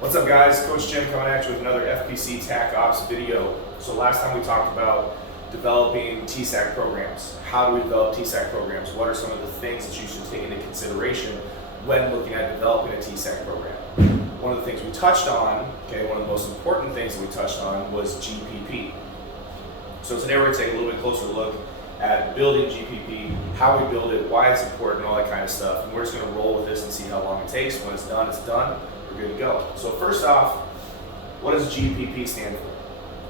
What's up guys, Coach Jim coming at you with another FPC TAC OPS video. So last time we talked about developing TSAC programs. How do we develop TSAC programs? What are some of the things that you should take into consideration when looking at developing a TSAC program? One of the things we touched on, one of the most important things that we touched on was GPP. So today we're going to take a little bit closer look at building GPP, how we build it, why it's important, all that kind of stuff. And we're just going to roll with this and see how long it takes. When it's done, we're good to go. So first off, what does GPP stand for?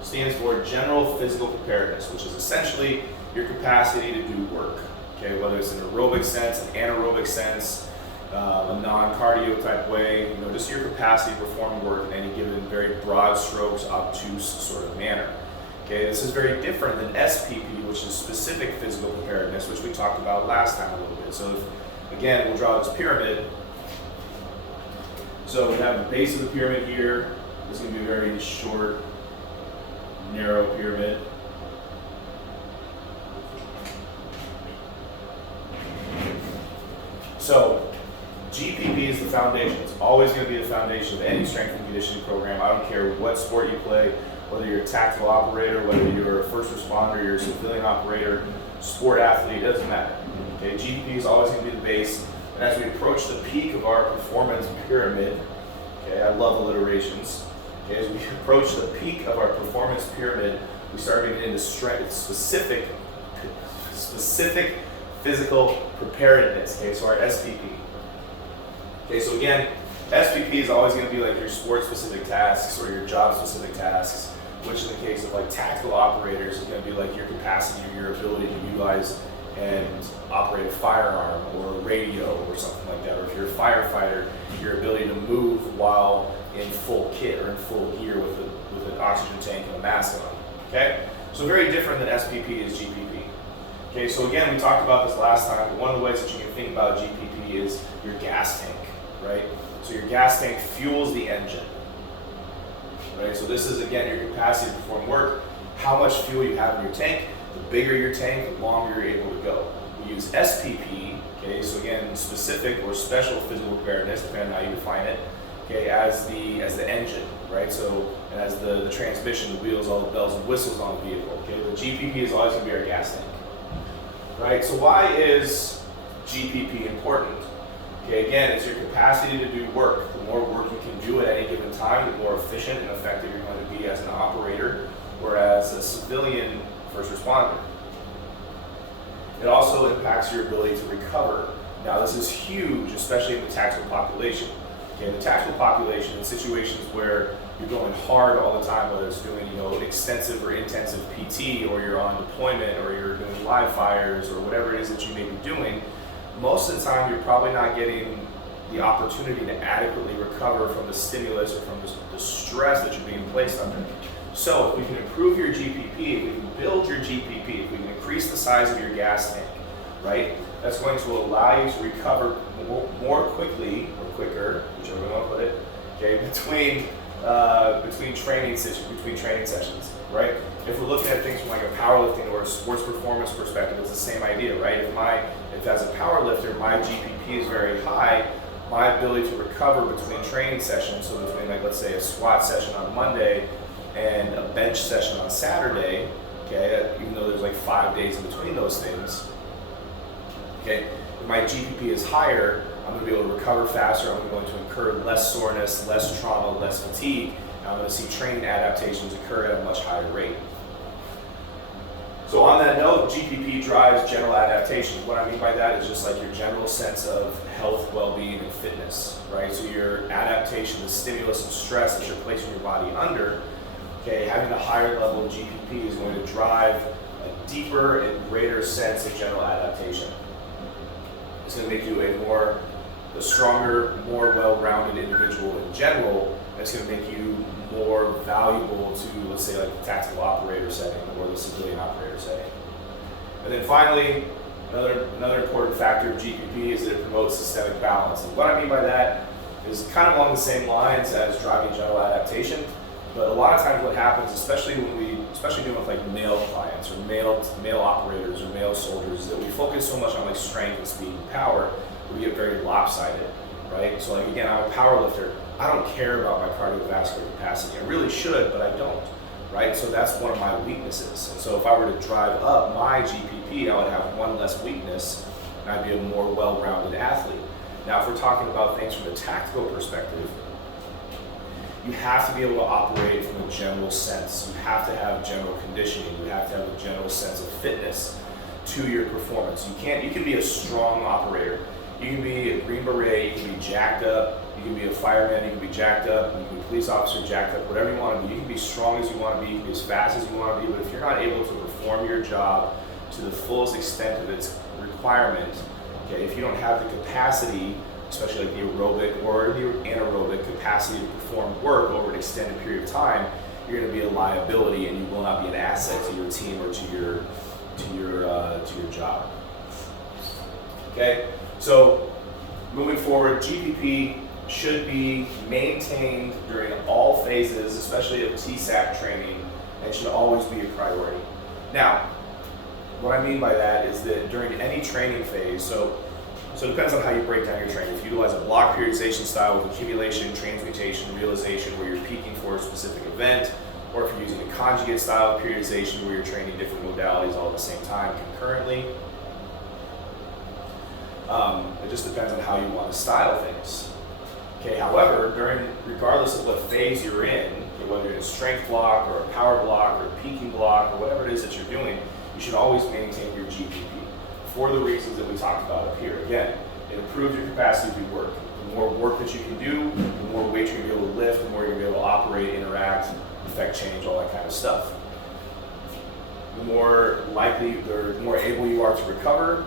It stands for General Physical Preparedness, which is essentially your capacity to do work. Whether it's an aerobic sense, an anaerobic sense, a non-cardio type way, just your capacity to perform work in any given very broad strokes, obtuse sort of manner. This is very different than SPP, which is specific physical preparedness, which we talked about last time a little bit. So again, we'll draw this pyramid. So we have the base of the pyramid here. This is going to be a very short, narrow pyramid. So GPP is the foundation. It's always going to be the foundation of any strength and conditioning program. I don't care what sport you play, whether you're a tactical operator, whether you're a first responder, you're a civilian operator, sport athlete, it doesn't matter. GPP is always going to be the base. And as we approach the peak of our performance pyramid, I love alliterations. As we approach the peak of our performance pyramid, we start getting into specific physical preparedness. So our SPP. So again, SPP is always going to be like your sport-specific tasks or your job-specific tasks, which in the case of like tactical operators is going to be like your capacity or your ability to utilize and operate a firearm or a radio or something like that. Or if you're a firefighter, your ability to move while in full kit or in full gear with an oxygen tank and a mask on. So very different than SPP is GPP. So again, we talked about this last time, but one of the ways that you can think about GPP is your gas tank, right? So your gas tank fuels the engine, right? So this is, again, your capacity to perform work, how much fuel you have in your tank. The bigger your tank, the longer you're able to go. We use SPP, so again, specific or special physical preparedness, depending on how you define it, as the engine, right? So, and as the transmission, the wheels, all the bells and whistles on the vehicle. The GPP is always going to be our gas tank, right? So why is GPP important? Again, it's your capacity to do work. The more work you can do at any given time, the more efficient and effective you're going to be as an operator or as a civilian first responder. It also impacts your ability to recover. Now this is huge, especially in the tactical population. The tactical population, in situations where you're going hard all the time, whether it's doing extensive or intensive PT, or you're on deployment, or you're doing live fires, or whatever it is that you may be doing, most of the time you're probably not getting the opportunity to adequately recover from the stimulus or from the stress that you're being placed under. So if we can improve your GPP, if we can build your GPP, if we can increase the size of your gas tank, right, that's going to allow you to recover more quickly or quicker, whichever way you want to put it, between training sessions, right? If we're looking at things from like a powerlifting or a sports performance perspective, it's the same idea, right? If as a powerlifter my GPP is very high, my ability to recover between training sessions, so between let's say a squat session on Monday and a bench session on Saturday, even though there's 5 days in between those things, if my GPP is higher, I'm going to be able to recover faster, I'm going to incur less soreness, less trauma, less fatigue, and I'm going to see training adaptations occur at a much higher rate. So on that note, GPP drives general adaptation. What I mean by that is just your general sense of health, well-being, and fitness, right? So your adaptation to stimulus and stress that you're placing your body under, having a higher level of GPP is going to drive a deeper and greater sense of general adaptation. It's going to make you a stronger, more well-rounded individual in general. It's going to make you more valuable to, let's say, the tactical operator setting or the civilian operator setting. And then finally, another important factor of GPP is that it promotes systemic balance. And what I mean by that is kind of along the same lines as driving general adaptation. But a lot of times what happens, especially dealing with male clients or male operators or male soldiers, is that we focus so much on strength and speed and power, we get very lopsided, right? So again, I'm a power lifter. I don't care about my cardiovascular capacity. I really should, but I don't, right? So that's one of my weaknesses. And so if I were to drive up my GPP, I would have one less weakness, and I'd be a more well-rounded athlete. Now, if we're talking about things from a tactical perspective, you have to be able to operate from a general sense. You have to have general conditioning. You have to have a general sense of fitness to your performance. You can be a strong operator. You can be a Green Beret, you can be jacked up, you can be a fireman, you can be jacked up, you can be a police officer jacked up, whatever you want to be. You can be strong as you want to be, you can be as fast as you want to be, but if you're not able to perform your job to the fullest extent of its requirement, okay, if you don't have the capacity, especially like the aerobic or the anaerobic capacity to perform work over an extended period of time, you're going to be a liability and you will not be an asset to your team or to your job. Okay, so moving forward, GPP should be maintained during all phases, especially of TSAC training, and should always be a priority. Now, what I mean by that is that during any training phase, so it depends on how you break down your training. If you utilize a block periodization style with accumulation, transmutation, realization, where you're peaking for a specific event, or if you're using a conjugate style of periodization where you're training different modalities all at the same time concurrently. It just depends on how you want to style things. Okay, however, regardless of what phase you're in, whether you're in a strength block or a power block or a peaking block or whatever it is that you're doing, you should always maintain your GPP for the reasons that we talked about up here. Again, it improves your capacity to do work. The more work that you can do, the more weight you're going to be able to lift, the more you're going to be able to operate, interact, affect change, all that kind of stuff. The more likely, the more able you are to recover,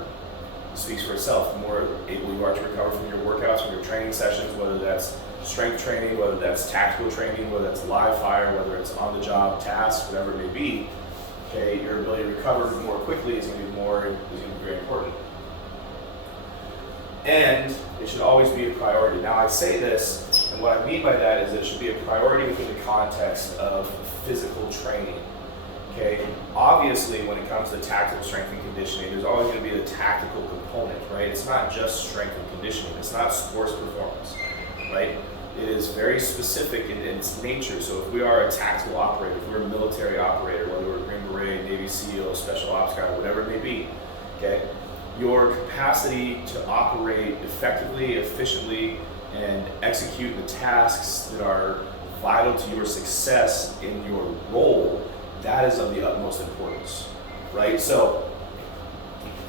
speaks for itself. The more able you are to recover from your workouts, from your training sessions, whether that's strength training, whether that's tactical training, whether that's live fire, whether it's on-the-job tasks, whatever it may be. Okay, your ability to recover more quickly is going to be very important. And it should always be a priority. Now, I say this, and what I mean by that is it should be a priority within the context of physical training. Okay, obviously, when it comes to tactical strength and conditioning, there's always going to be a tactical component, right? It's not just strength and conditioning. It's not sports performance, right? It is very specific in its nature. So if we are a tactical operator, if we're a military operator, whether we're a Green Beret, Navy SEAL, Special Ops guy, whatever it may be, okay, your capacity to operate effectively, efficiently, and execute the tasks that are vital to your success in your role, that is of the utmost importance, right? So,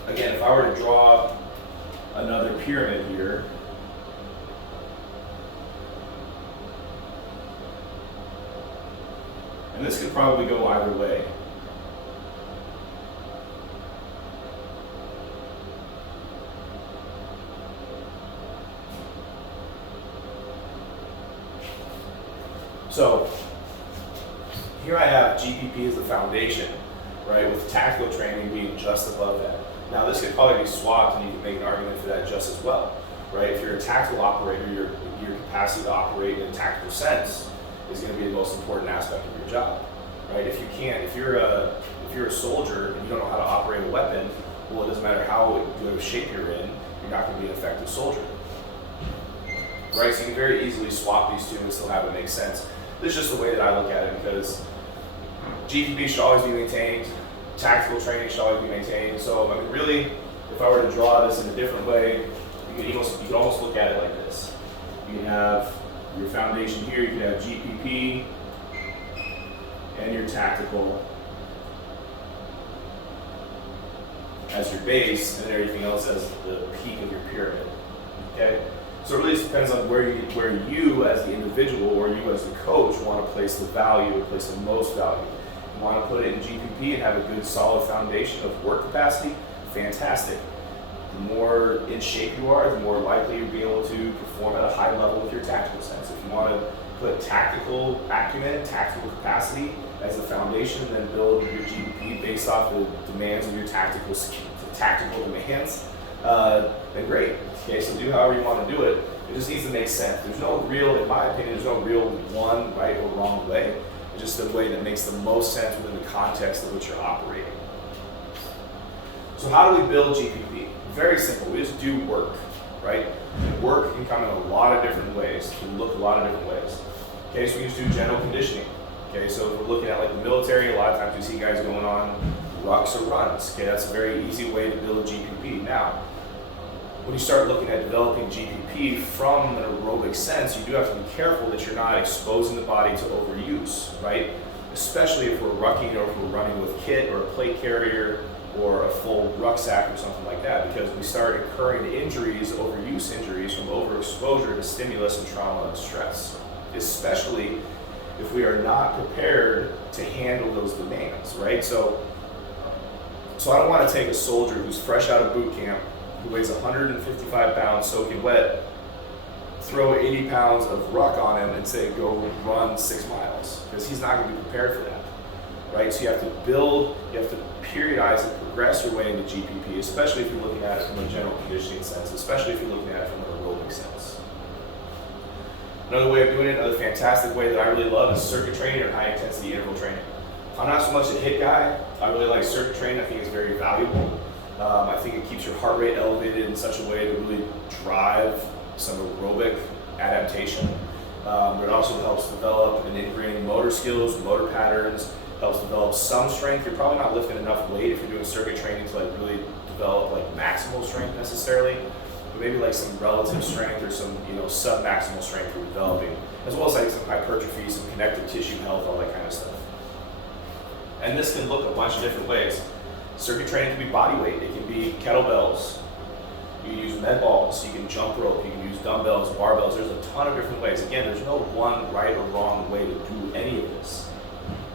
again, if I were to draw another pyramid here, and this could probably go either way. So, here I have GPP as the foundation, right, with tactical training being just above that. Now this could probably be swapped and you can make an argument for that just as well, right? If you're a tactical operator, your capacity to operate in a tactical sense is going to be the most important aspect of your job, right? If you're a soldier and you don't know how to operate a weapon, well, it doesn't matter how good of shape you're in, you're not going to be an effective soldier, right? So you can very easily swap these two and still have it make sense. This is just the way that I look at it, because GPP should always be maintained, tactical training should always be maintained. So, I mean, really, if I were to draw this in a different way, you could almost look at it like this. You can have your foundation here, you can have GPP and your tactical as your base, and then everything else as the peak of your pyramid. Okay? So it really just depends on where you as the individual or you as the coach want to place the value or place the most value. You want to put it in GPP and have a good solid foundation of work capacity, fantastic. The more in shape you are, the more likely you'll be able to perform at a high level with your tactical sense. If you want to put tactical acumen, tactical capacity as the foundation, then build your GPP based off the demands of your tactical demands, then great. Okay, so do however you want to do it. It just needs to make sense. There's no real, in my opinion, there's no real one right or wrong way. It's just a way that makes the most sense within the context of which you're operating. So how do we build GPP? Very simple. We just do work, right? work can come in a lot of different ways. It can look a lot of different ways. Okay, so we just do general conditioning. Okay, so if we're looking at like the military, a lot of times we see guys going on rucks or runs. Okay, that's a very easy way to build GPP. Now, when you start looking at developing GPP from an aerobic sense, you do have to be careful that you're not exposing the body to overuse, right? Especially if we're rucking or if we're running with kit or a plate carrier or a full rucksack or something like that, because we start incurring injuries, overuse injuries from overexposure to stimulus and trauma and stress, especially if we are not prepared to handle those demands, right? So I don't want to take a soldier who's fresh out of boot camp, who weighs 155 pounds soaking wet, throw 80 pounds of ruck on him and say, go run 6 miles, because he's not going to be prepared for that, right? So you have to periodize and progress your way into GPP, especially if you're looking at it from a general conditioning sense, especially if you're looking at it from an aerobic sense. Another way of doing it, another fantastic way that I really love is circuit training or high intensity interval training. I'm not so much a HIIT guy. I really like circuit training. I think it's very valuable. I think it keeps your heart rate elevated in such a way to really drive some aerobic adaptation. It also helps develop and integrate motor skills, motor patterns, helps develop some strength. You're probably not lifting enough weight if you're doing circuit training to like really develop like maximal strength necessarily, but maybe like some relative strength or some sub-maximal strength you're developing, as well as like some hypertrophy, some connective tissue health, all that kind of stuff. And this can look a bunch of different ways. Circuit training can be body weight. It can be kettlebells. You can use med balls. You can jump rope. You can use dumbbells, barbells. There's a ton of different ways. Again, there's no one right or wrong way to do any of this.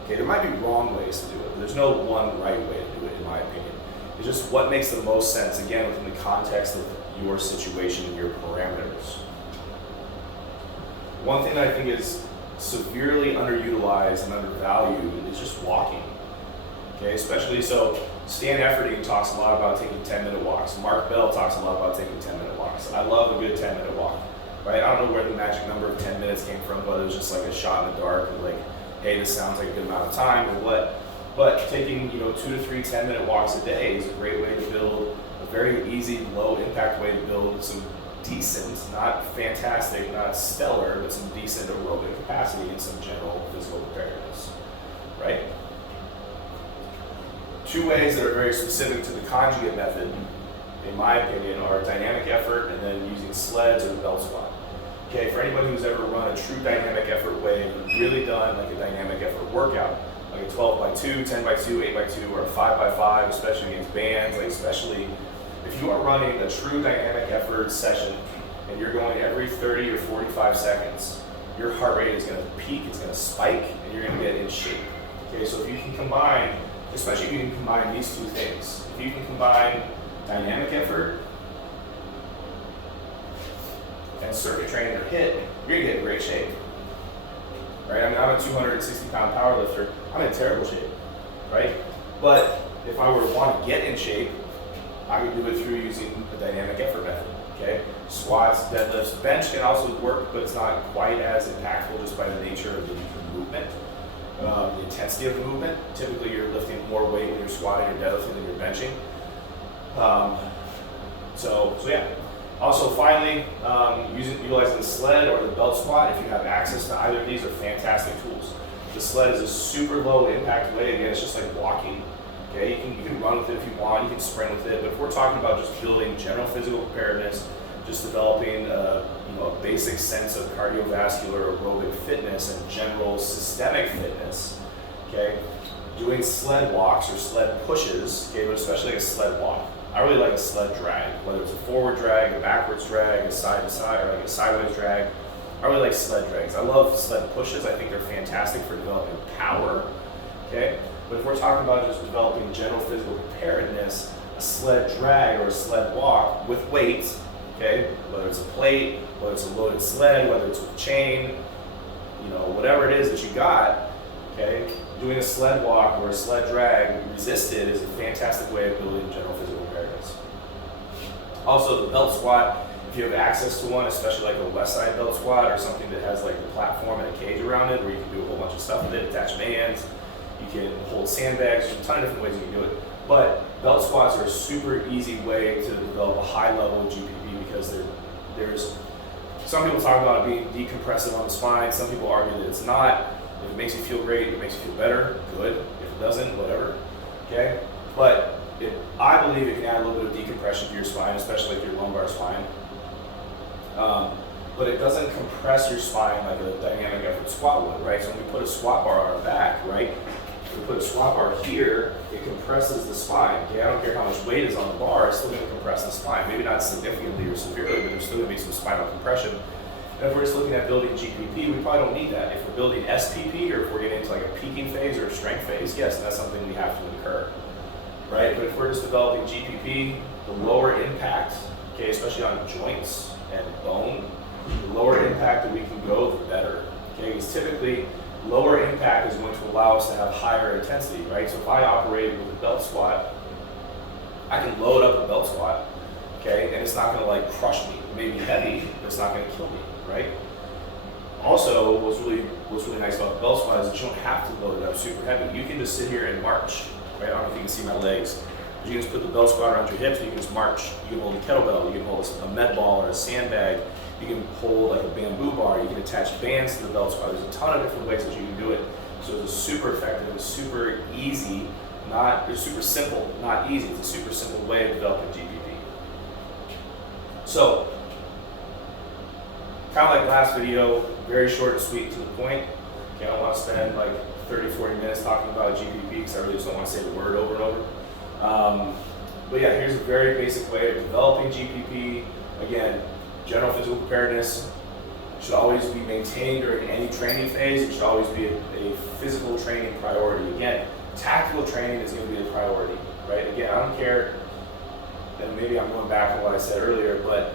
Okay, there might be wrong ways to do it, but there's no one right way to do it, in my opinion. It's just what makes the most sense, again, within the context of your situation and your parameters. One thing that I think is severely underutilized and undervalued is just walking. Okay, especially so Stan Efferding talks a lot about taking 10-minute walks. Mark Bell talks a lot about taking 10-minute walks. I love a good 10-minute walk, right? I don't know where the magic number of 10 minutes came from, whether it was just like a shot in the dark or like, hey, this sounds like a good amount of time or what. But taking 2 to 3 10-minute walks a day is a great way to build a very easy, low impact way to build some decent, not fantastic, not stellar, but some decent aerobic capacity and some general physical preparedness, right? 2 ways that are very specific to the conjugate method, in my opinion, are dynamic effort and then using sleds or the belt squat. Okay, for anybody who's ever run a true dynamic effort way, really done like a dynamic effort workout, like a 12x2, 10x2, 8x2, or a 5x5, especially against bands, like especially if you are running a true dynamic effort session and you're going every 30 or 45 seconds, your heart rate is going to peak, it's going to spike, and you're going to get in shape. Okay, so if you can combine, especially if you can combine these 2 things, if you can combine dynamic effort and circuit training or HIIT, you're gonna get in great shape. Right? I mean, I'm a 260-pound power lifter. I'm in terrible shape, right? But if I were to want to get in shape, I could do it through using the dynamic effort method. Okay, squats, deadlifts, bench can also work, but it's not quite as impactful just by the nature of the movement, the intensity of the movement. Typically, you're lifting more weight when you're squatting or deadlifting than you're benching. So yeah. Also, finally, utilizing the sled or the belt squat, if you have access to either of these, are fantastic tools. The sled is a super low impact way. Again, it's just like walking. Okay, you can run with it if you want, you can sprint with it, but if we're talking about just building general physical preparedness, just developing a basic sense of cardiovascular aerobic fitness and general systemic fitness, okay, doing sled walks or sled pushes, okay, but especially like a sled walk. I really like a sled drag, whether it's a forward drag, a backwards drag, a side to side, or like a sideways drag. I really like sled drags. I love sled pushes. I think they're fantastic for developing power, okay? But if we're talking about just developing general physical preparedness, a sled drag or a sled walk with weight, okay, whether it's a plate, whether it's a loaded sled, whether it's with chain, whatever it is that you got, okay, doing a sled walk or a sled drag resisted is a fantastic way of building general physical preparedness. Also, the belt squat, if you have access to one, especially like a west side belt squat or something that has like the platform and a cage around it where you can do a whole bunch of stuff with it, attach bands, you can hold sandbags, there's a ton of different ways you can do it. But belt squats are a super easy way to develop a high level of GPP because there's some people talk about it being decompressive on the spine. Some people argue that it's not. If it makes you feel great, it makes you feel better, good. If it doesn't, whatever, okay? But I believe it can add a little bit of decompression to your spine, especially like your lumbar spine. But it doesn't compress your spine like a dynamic effort squat would, right? So when we put a squat bar on our back, right? If we put a squat bar here, it compresses the spine. Okay, I don't care how much weight is on the bar, it's still going to compress the spine. Maybe not significantly or severely, but there's still going to be some spinal compression. And if we're just looking at building GPP, we probably don't need that. If we're building SPP, or if we're getting into like a peaking phase or a strength phase, yes, that's something we have to incur, right? But if we're just developing GPP, the lower impact, okay, especially on joints and bone, the lower impact that we can go, the better. Okay, because typically lower impact is going to allow us to have higher intensity, right? So if I operate with a belt squat, I can load up a belt squat, okay, and it's not going to like crush me. It may be heavy, but it's not going to kill me, right? Also, what's really nice about the belt squat is that you don't have to load it up super heavy. You can just sit here and march, right? I don't know if you can see my legs. You can just put the belt squat around your hips, and you can just march. You can hold a kettlebell, you can hold a med ball or a sandbag. You can hold like a bamboo bar, you can attach bands to the belt squat. There's a ton of different ways that you can do it. So it's super effective, it's super easy, it's super simple, not easy. It's a super simple way of developing GPP. So, kind of like last video, very short and sweet to the point. Okay, I don't want to spend like 30, 40 minutes talking about GPP because I really just don't want to say the word over and over. But yeah, here's a very basic way of developing GPP. Again, general physical preparedness should always be maintained during any training phase. It should always be a physical training priority. Again, tactical training is going to be the priority, right? Again, I don't care, and maybe I'm going back to what I said earlier, but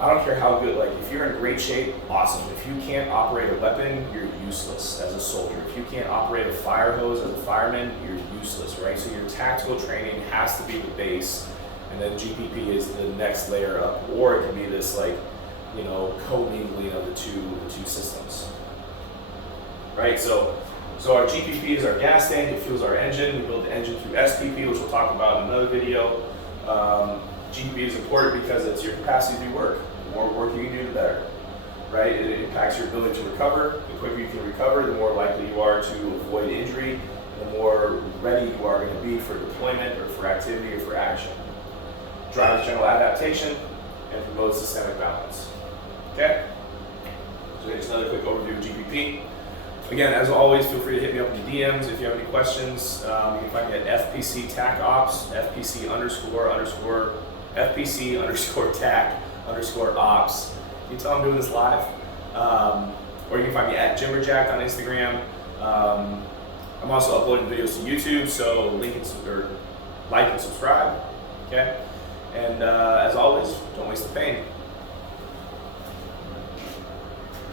I don't care how good, like if you're in great shape, awesome. If you can't operate a weapon, you're useless as a soldier. If you can't operate a fire hose as a fireman, you're useless, right? So your tactical training has to be the base, and then GPP is the next layer up, or it can be this like, you know, co-mingling of the two systems, right? So our GPP is our gas tank, it fuels our engine. We build the engine through SPP, which we'll talk about in another video. GPP is important because it's your capacity to do work. The more work you can do, the better, right? It impacts your ability to recover. The quicker you can recover, the more likely you are to avoid injury, the more ready you are going to be for deployment or for activity or for action. Drives general adaptation and promotes systemic balance. Okay? So here's another quick overview of GPP. Again, as always, feel free to hit me up in the DMs if you have any questions. You can find me at FPC TAC OPS, FPC TAC _ops. You can tell I'm doing this live. Or you can find me at Jimberjack on Instagram. I'm also uploading videos to YouTube, so like and subscribe. Okay? And as always, don't waste the pain.